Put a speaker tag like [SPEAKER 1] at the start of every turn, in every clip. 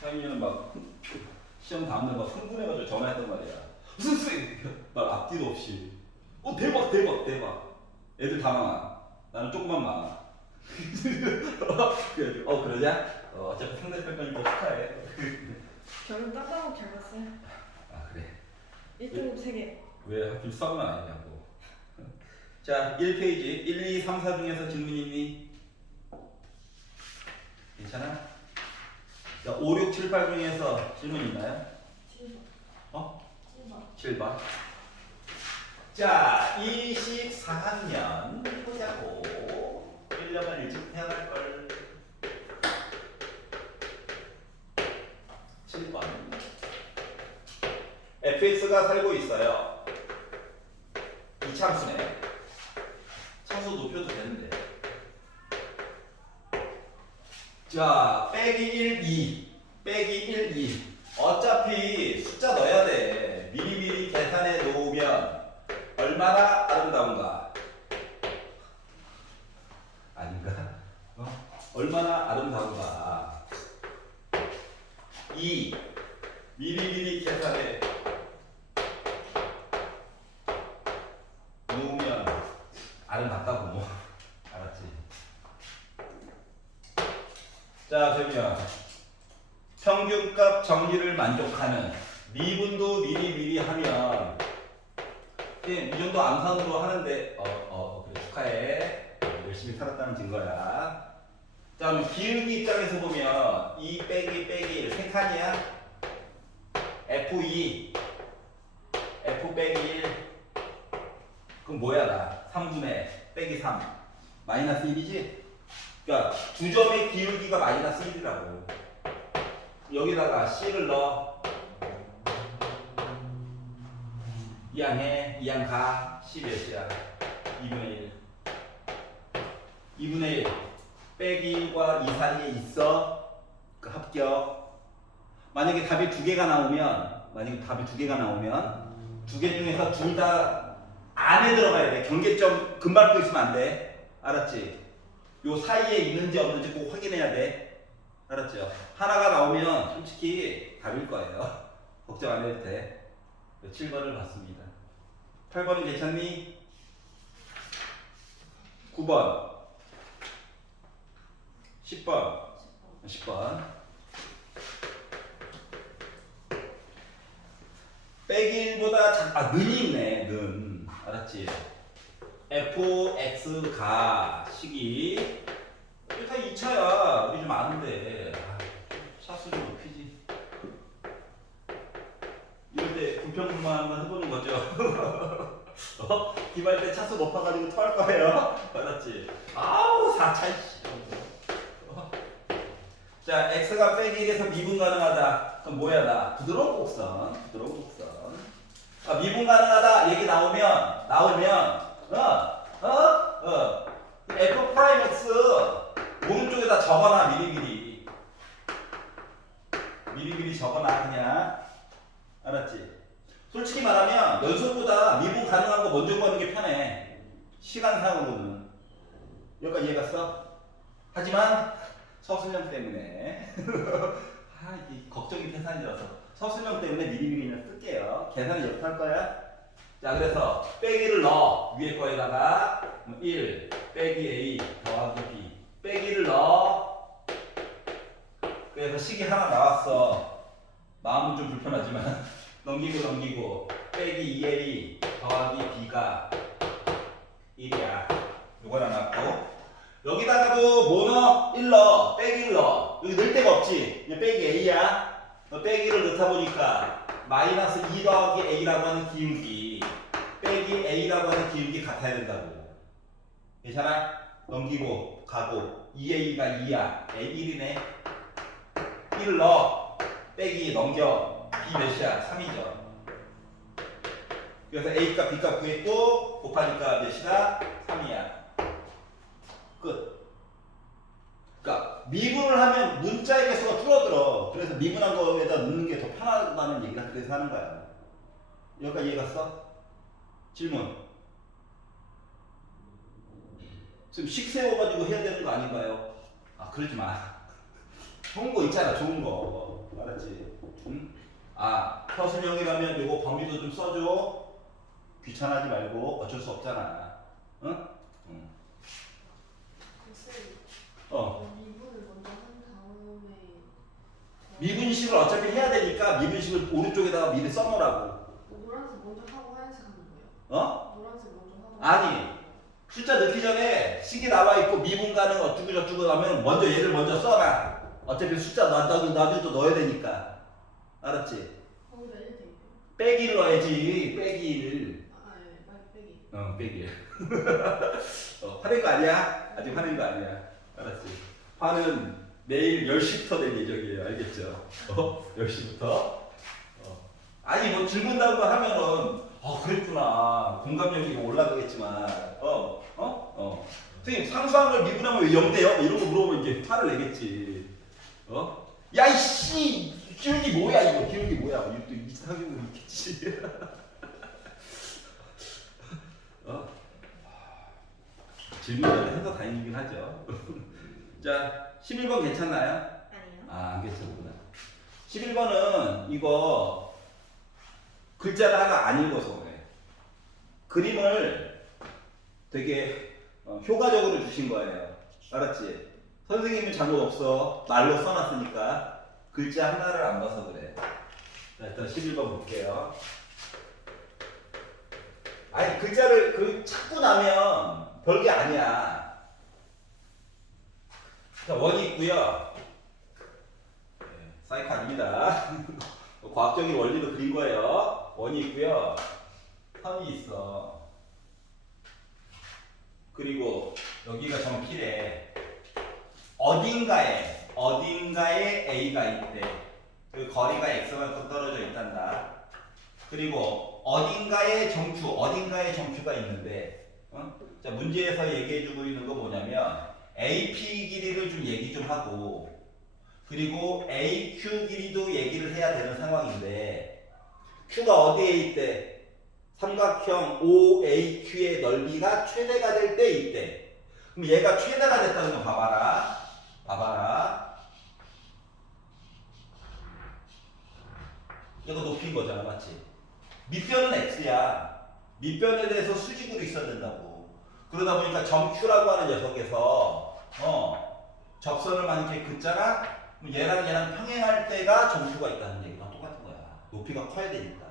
[SPEAKER 1] 상민이는 막 시험 다음날 막 흥분해가지고 전화했단 말이야. 무슨 쌤? 막 앞뒤도 없이. 어 대박 대박 대박. 애들 다 망아. 나는 조금만 망아. 그래 어 그러냐? 어 어차피 상대편까지 더 축하해.
[SPEAKER 2] 저는 딴딴하고 잘 봤어요.
[SPEAKER 1] 아 그래.
[SPEAKER 2] 1등급 3개.
[SPEAKER 1] 왜 하필 수학은 아니냐고. 자, 1페이지 1, 2, 3, 4 중에서 질문 있니? 괜찮아? 자, 5, 6, 7, 8 중에서 질문 있나요?
[SPEAKER 2] 7번.
[SPEAKER 1] 어?
[SPEAKER 2] 7번.
[SPEAKER 1] 7번. 자, 24학년 보자고. 1년만 일찍 태어날 걸. 7번. fx가 살고 있어요. 이 참수네. 참수 높여도 되는데. 자, 빼기 1, 2. 빼기 1, 2. 어차피 숫자 넣어야 돼. 미리미리 계산해 놓으면 얼마나 아름다운가? 아닌가? 어? 얼마나 아름다운가? 2. 미리미리 계산해 놓으면 아름답다고 뭐. 알았지? 자, 그러면 평균값 정리를 만족하는 미분도 미리 미리 하면 예, 이 정도 암산으로 하는데. 어, 어 그래. 축하해. 열심히 살았다는 증거야. 자 그럼 기울기 입장에서 보면 2 빼기 빼기 1 칸이야. F2 F 빼기 1 그럼 뭐야 나? 3분의 빼기 3 마이너스 1이지? 그러니까 두 점의 기울기가 마이너스 1이라고. 여기다가 C를 넣어 이항해 이항가. C 몇이야. 2분의 1 2분의 1 빼기과 2 사이에 있어. 그 합격. 만약에 답이 두 개가 나오면 만약에 답이 두 개가 나오면 두 개 중에서 둘 다 안에 들어가야 돼. 경계점 금방 있으면 안 돼. 알았지? 요 사이에 있는지 없는지 꼭 확인해야 돼. 알았죠? 하나가 나오면 솔직히 답일 거예요. 걱정 안 해도 돼 7번을 봤습니다. 8번은 괜찮니? 9번. 10번. 10번. 빼기 1보다 작, 아 는이 있네 는. 알았지? fx가. 식이. 이게 다 2차야 우리 좀 아는데 아, 샷을 좀 높이지 불평만 한번 해보는 거죠 어? 기말 때 차수 높아가지고 토할 거예요 알았지? 아우 4차 씨 어? 자 x가 빼기 1에서 미분 가능하다 그럼 뭐야 나 부드러운 곡선 부드러운 곡선 아, 미분 가능하다 얘기 나오면 나오면 어? 어? 어? f 프라임 x 오른쪽에다 적어놔 미리미리 미리미리 적어놔 그냥 알았지? 솔직히 말하면 연속보다 미분 가능한 거 먼저 구하는 게 편해. 시간상으로는 여기까지 이해 갔어? 하지만 서술형 때문에. 아 이게 걱정이 태산이라서. 서술형 때문에 미리미리 그냥 쓸게요. 계산을 옆에 할 거야? 자 그래서 빼기를 넣어. 위에 거에다가 1 빼기 a 더하기 b. 빼기를 넣어. 그래서 식이 하나 나왔어. 마음은 좀 불편하지만 넘기고 넘기고. 빼기 2a 더하기 b가 1이야. 요거 나왔고. 여기다가도 뭐 넣어? 1 넣어 빼기를 넣어 여기 넣을 데가 없지? 빼기 a야. 너 빼기를 넣다 보니까 마이너스 2 더하기 a라고 하는 기울기 빼기 a라고 하는 기울기 같아야 된다고. 괜찮아? 넘기고 가고. 2a가 2야. A 1이네. 1을 넣어 빼기 넘겨 b 몇이야? 3이죠 그래서 a값 b값 구했고 곱하니까 몇이다? 3이야 끝 그러니까 미분을 하면 문자의 개수가 줄어들어. 그래서 미분한 거에다 넣는 게 더 편하다는 얘기가 그래서 하는 거야. 여기까지 이해 갔어? 질문. 지금 식 세워가지고 해야 되는 거 아닌가요? 아 그러지 마. 좋은 거 있잖아, 좋은 거. 알았지? 응? 아 서술형이라면 요거 범위도 좀 써줘. 귀찮아하지 말고 어쩔 수 없잖아. 응? 응.
[SPEAKER 3] 쌤,
[SPEAKER 1] 어.
[SPEAKER 3] 미분을 먼저 한 다음에
[SPEAKER 1] 미분식을 어차피 해야 되니까 미분식을 오른쪽에다가 미리 써놓으라고.
[SPEAKER 3] 노란색 먼저 하고 하얀색 하는 거예요.
[SPEAKER 1] 어?
[SPEAKER 3] 노란색 먼저 하고
[SPEAKER 1] 아니 숫자 넣기 전에 식이 나와 있고 미분 가능 어쩌고 저쩌고 하면 먼저 얘를 먼저 써놔. 어차피 숫자 나중에 나중에 또 넣어야 되니까. 알았지?
[SPEAKER 3] 거기다 1 대입해요.
[SPEAKER 1] 빼기 를 넣어야지. 빼기 를.
[SPEAKER 3] 아, 아, 예, 빼기.
[SPEAKER 1] 어 빼기. 어, 화낸 거 아니야? 아직 화낸 거 아니야. 알았지? 화는 내일 10시부터 될 예정이에요. 알겠죠? 어? 10시부터. 어. 아니 뭐 질문다고 하면은 아 그랬구나 공감력이 올라가겠지만 어? 어? 어. 선생님 상수한 걸 미분하면 왜 0대요? 이런 거 물어보면 이제 화를 내겠지. 어? 야이씨 기울기 뭐야 이거 기울기 뭐야 이거 또 이상하게 있겠지. 어? 질문을 해서 다행이긴 하죠. 자 11번 괜찮나요?
[SPEAKER 2] 아니요.
[SPEAKER 1] 아, 안 괜찮구나. 11번은 이거 글자를 하나 안 읽어서 그래. 그림을 되게 어, 효과적으로 주신 거예요. 알았지? 선생님이 잘못 없어. 말로 써놨으니까 글자 하나를 안 봐서 그래. 자, 일단 11번 볼게요. 아니, 글자를 그 찾고 나면 별게 아니야. 자, 원이 있고요. 네, 사이코 아닙니다. 과학적인 원리로 그린 거예요. 원이 있고요. 선이 있어. 그리고 여기가 정필에 어딘가에 어딘가에 A가 있대. 그 거리가 X만큼 떨어져 있단다. 그리고 어딘가에 정추, 어딘가에 정추가 있는데, 어? 자 문제에서 얘기해주고 있는 거 뭐냐면 AP 길이를 좀 얘기 좀 하고 그리고 AQ 길이도 얘기를 해야 되는 상황인데 Q가 어디에 있대? 삼각형 OAQ의 넓이가 최대가 될때 있대. 그럼 얘가 최대가 됐다는 거 봐봐라. 봐봐라. 얘가 높인 거잖아, 맞지? 밑변은 X야. 밑변에 대해서 수직으로 있어야 된다고. 그러다 보니까 정Q라고 하는 녀석에서 어 접선을 만약에 긋잖아. 얘랑 얘랑 평행할 때가 정Q가 있다는 얘기랑 똑같은 거야. 높이가 커야 되니까.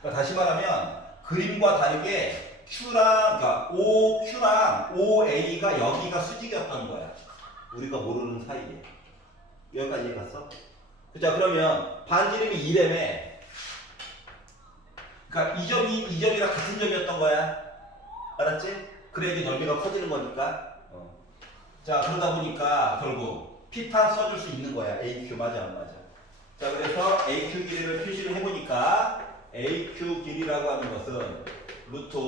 [SPEAKER 1] 그러니까 다시 말하면 그림과 다르게 Q랑 그러니까 OQ랑 OA가 여기가 수직이었던 거야. 우리가 모르는 사이에. 여기까지 갔어? 자 그러면 반지름이 2램에 그러니까 이 점이 이 점이랑 같은 점이었던 거야. 알았지? 그래야지 넓이가 커지는 거니까. 어. 자 그러다 보니까 결국 피타 써줄 수 있는 거야. AQ 맞아 안 맞아? 자 그래서 AQ 길이를 표시를 해보니까 AQ 길이라고 하는 것은 루트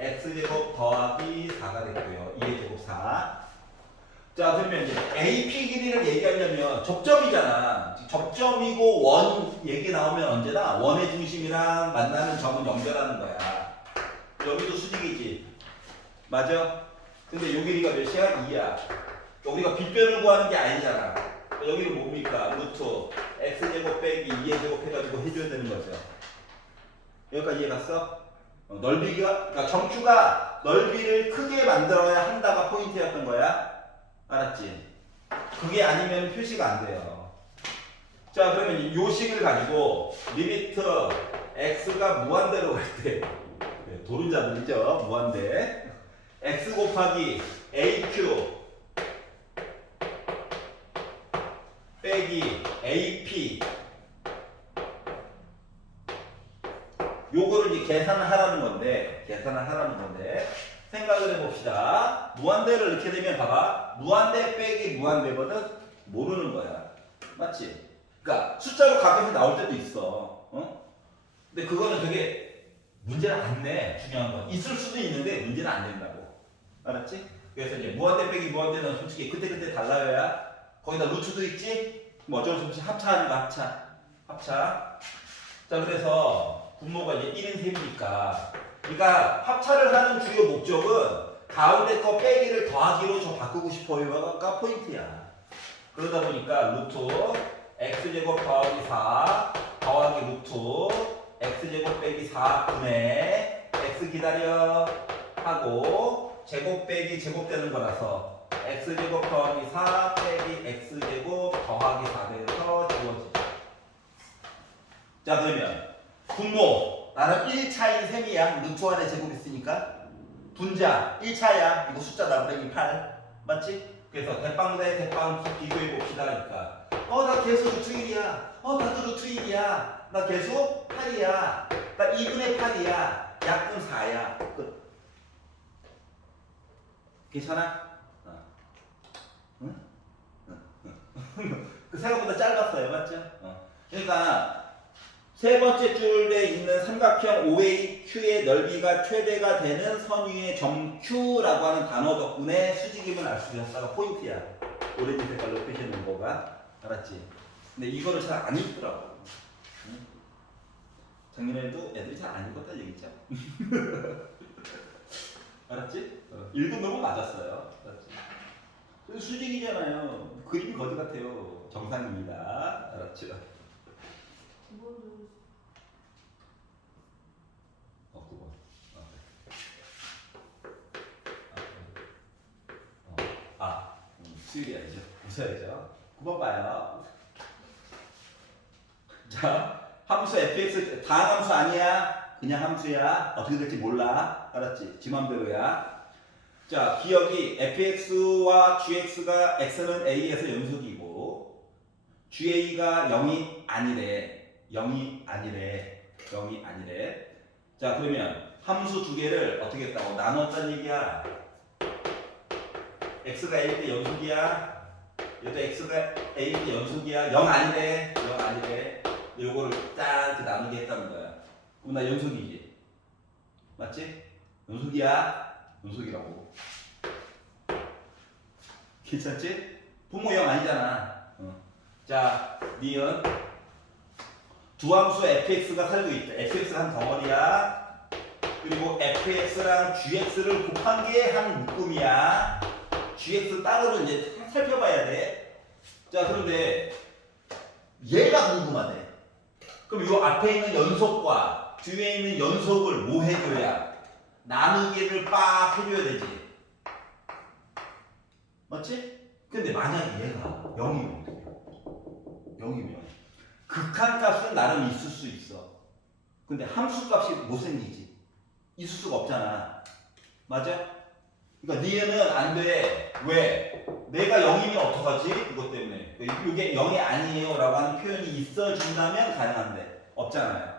[SPEAKER 1] x제곱 더하기 4가 됐고요. 2의 제곱 4. 자 그러면 이제 AP 길이를 얘기하려면 접점이잖아. 접점이고 원 얘기 나오면 언제나 원의 중심이랑 만나는 점은 연결하는 거야. 여기도 수직이지. 맞아? 근데 요 길이가 몇이야? 2야. 우리가 빗변을 구하는 게 아니잖아. 여기는 뭡니까? 루트 x제곱 빼기 2의 제곱 해가지고 해줘야 되는 거죠. 여기까지 이해 갔어? 어, 넓이가, 그러니까 정추가 넓이를 크게 만들어야 한다가. 알았지? 그게 아니면 표시가 안 돼요. 자, 그러면 요 식을 가지고 리미트 x가 무한대로 갈 때, 네, 도른자들이죠. 무한대. x 곱하기 aq 빼기 ap 요거를 이제 계산을 하라는 건데 계산을 하라는 건데 생각을 해봅시다. 무한대를 넣게 되면 봐봐. 무한대 빼기 무한대거든 모르는 거야. 맞지? 그러니까 숫자로 가끔씩 나올 때도 있어. 어? 근데 그거는 되게 문제는 안 내 중요한 건. 있을 수도 있는데 문제는 안 된다고. 알았지? 그래서 이제 무한대 빼기 무한대는 솔직히 그때그때 달라야 거기다 루트도 있지? 뭐 어쩔 수 없이 합차하는 거 합차. 합차. 자 그래서 분모가 이제 1인 셈이니까 그러니까 합차를 하는 주요 목적은 가운데 거 빼기를 더하기로 저 바꾸고 싶어요가 포인트야. 그러다 보니까 루트 x x제곱 더하기 4 더하기 루트 x제곱 빼기 4분의 x 기다려 하고 제곱 빼기 제곱 되는 거라서 x제곱 더하기 4 빼기 x제곱 더하기 4 돼서 지워지죠. 자 그러면 분모 나는 1차인 셈이야 루트 안에 제곱 있으니까 분자 1차야 이거 숫자 나부랭이 8 맞지? 그래서 대빵 대 대빵 비교해 봅시다 그러니까 어나 계속 루트 1이야 어 나도 루트 1이야 나 계속 8이야 나 2분의 8이야 약분 4야 끝 괜찮아? 어. 응. 그 생각보다 짧았어요 맞죠? 어. 그러니까 세 번째 줄에 있는 삼각형 OAQ의 넓이가 최대가 되는 선 위의 점 Q라고 하는 단어 덕분에 수직임을 알 수 있었다가 포인트야. 오렌지 색깔로 표시해놓은 거가. 알았지? 근데 이거를 잘 안 읽더라고. 응? 작년에도 애들이 잘 안 읽었다 얘기죠. 알았지? 어. 읽은 놈은 맞았어요. 알았지? 수직이잖아요. 그림이 거지 같아요. 정상입니다. 알았죠?
[SPEAKER 3] 이거는
[SPEAKER 1] 어, 9번. 어. 아, 어. 아, 음. 웃어야죠. 9번 봐요. 자, 함수 fx 다항 함수 아니야. 그냥 함수야. 어떻게 될지 몰라. 알았지? 지 맘대로야. 자, 기억이 fx와 gx가 x는 a에서 연속이고 ga가 0이 아니래. 0이 아니래. 0이 아니래. 자 그러면 함수 두 개를 어떻게 했다고? 나눴다는 얘기야. x가 a일 때 연속이야. 얘도 x가 때 연속이야. 0 아니래. 0 아니래. 요거를 딱 이렇게 나누게 했다는 거야. 그럼 나 연속이지. 맞지? 연속이야. 연속이라고. 괜찮지? 부모 0 아니잖아. 어. 자 니은 두 함수 fx가 살고 있다. fx가 한 덩어리야. 그리고 fx랑 gx를 곱한 게 한 묶음이야. gx 따로는 이제 살펴봐야 돼. 자, 그런데 얘가 궁금하네. 그럼 이 앞에 있는 연속과 뒤에 있는 연속을 뭐 해줘야 나누기를 빡 해줘야 되지. 맞지? 근데 만약에 얘가 0이면 어떻게 해? 0이면 극한 값은 나름 있을 수 있어. 근데 함수 값이 못 생기지. 있을 수가 없잖아. 맞아? 그러니까 니은은 안 돼. 왜? 내가 0이면 어떡하지? 이것 때문에. 이게 0이 아니에요. 라고 하는 표현이 있어진다면 가능한데. 없잖아요.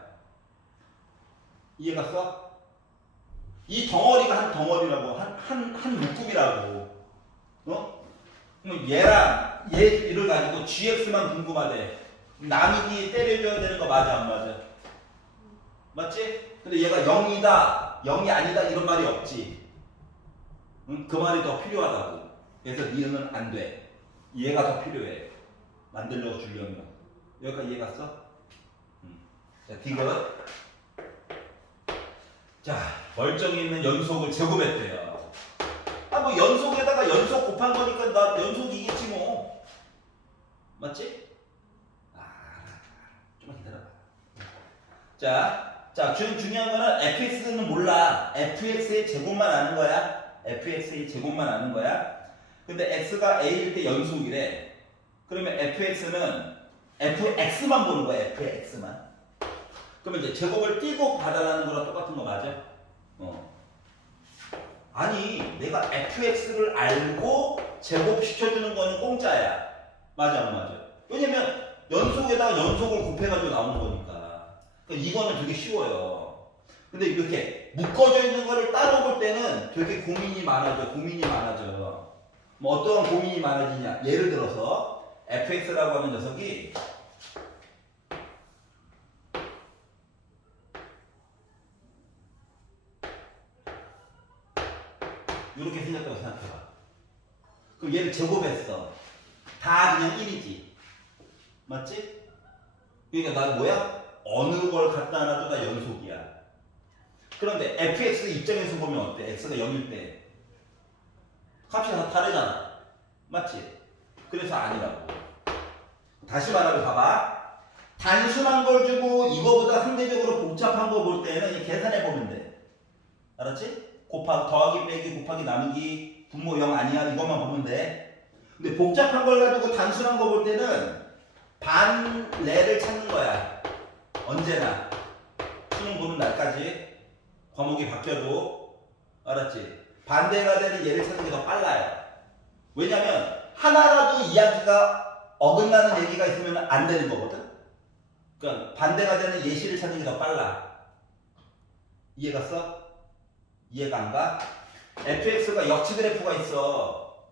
[SPEAKER 1] 이해갔어? 이 덩어리가 한 덩어리라고. 한, 한, 한 묶음이라고. 어? 그럼 얘랑 얘를 가지고 gx만 궁금하대. 나누기 때려줘야 되는 거 맞아 안 맞아? 맞지? 근데 얘가 0이다 0이 아니다 이런 말이 없지 응? 그 말이 더 필요하다고 그래서 니은은 안돼 얘가 더 필요해 만들려 주려면 여기까지 이해 갔어? 응. 자 디귿 자 멀쩡히 있는 연속을 제곱했대요 아 뭐 연속에다가 연속 곱한 거니까 나 연속이겠지 뭐 맞지? 좀만 기다려봐. 자, 자, 중, 중요한 거는 fx는 몰라. fx의 제곱만 아는 거야. fx의 제곱만 아는 거야. 근데 x가 a일 때 연속이래. 그러면 fx는 fx만 보는 거야. fx만. 그러면 이제 제곱을 띄고 받아라는 거랑 똑같은 거 맞아? 어. 아니, 내가 fx를 알고 제곱시켜주는 거는 공짜야. 맞아, 안 맞아? 왜냐면 연속에다가 연속을 곱해가지고 나오는 거니까. 이거는 되게 쉬워요. 근데 이렇게 묶어져 있는 거를 따로 볼 때는 되게 고민이 많아져. 고민이 많아져. 뭐 어떠한 고민이 많아지냐. 예를 들어서 fx라고 하는 녀석이 이렇게 생겼다고 생각해봐. 그럼 얘를 제곱했어. 다 그냥 1이지. 맞지? 그러니까 나 뭐야? 어느 걸 갖다 놔도 다 연속이야. 그런데 fx 입장에서 보면 어때? x가 0일 때 값이 다 다르잖아. 맞지? 그래서 아니라고. 다시 말하면 봐봐. 단순한 걸 주고 이거보다 상대적으로 복잡한 거 볼 때는 이 계산해 보면 돼. 알았지? 곱하기 더하기 빼기 곱하기 나누기 분모 0 아니야 이것만 보면 돼. 근데 복잡한 걸 가지고 단순한 거 볼 때는 반례를 찾는 거야. 언제나 수능 보는 날까지 과목이 바뀌어도 알았지? 반대가 되는 예를 찾는 게 더 빨라요. 왜냐면 하나라도 이야기가 어긋나는 얘기가 있으면 안 되는 거거든. 그러니까 반대가 되는 예시를 찾는 게 더 빨라. 이해 갔어? 이해가 안 가? fx가 역치 그래프가 있어.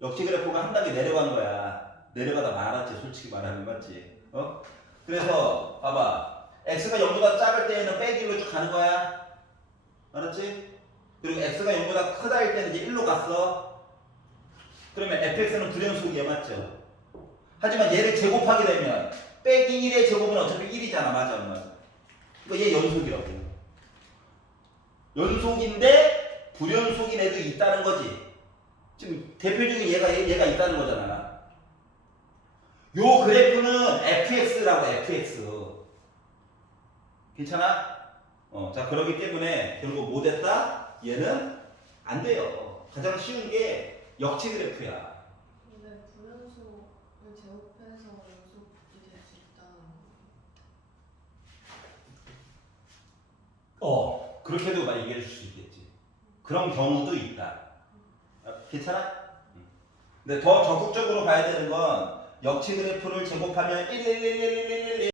[SPEAKER 1] 역치 그래프가 한 단계 내려간 거야. 내려가다 말았지, 솔직히 말하면 맞지. 어? 그래서 봐봐, x가 0보다 작을 때에는 빼기로 쭉 가는 거야. 알았지? 그리고 x가 0보다 크다일 때는 이제 1로 갔어. 그러면 fx는 불연속이야, 맞죠? 하지만 얘를 제곱하게 되면 빼기 1의 제곱은 어차피 1이잖아, 맞아, 안 맞아? 그러니까 얘 연속이라고. 연속인데 불연속인 애도 있다는 거지. 지금 대표적인 얘가 얘- 얘가 있다는 거잖아. 요 그래프는 fx라고 fx. 괜찮아? 어, 자 그러기 때문에 결국 뭐 됐다? 얘는 안 돼요. 가장 쉬운 게 역치 그래프야.
[SPEAKER 3] 근데 불연속을 제곱해서 연속이 될 수 있다는 거.
[SPEAKER 1] 어, 그렇게도 막 얘기해 줄 수 있겠지. 그런 경우도 있다. 아, 괜찮아? 음. 근데 더 적극적으로 봐야 되는 건 역치 그래프를 제곱하면 1, 1, 1, 1, 1, 1, 1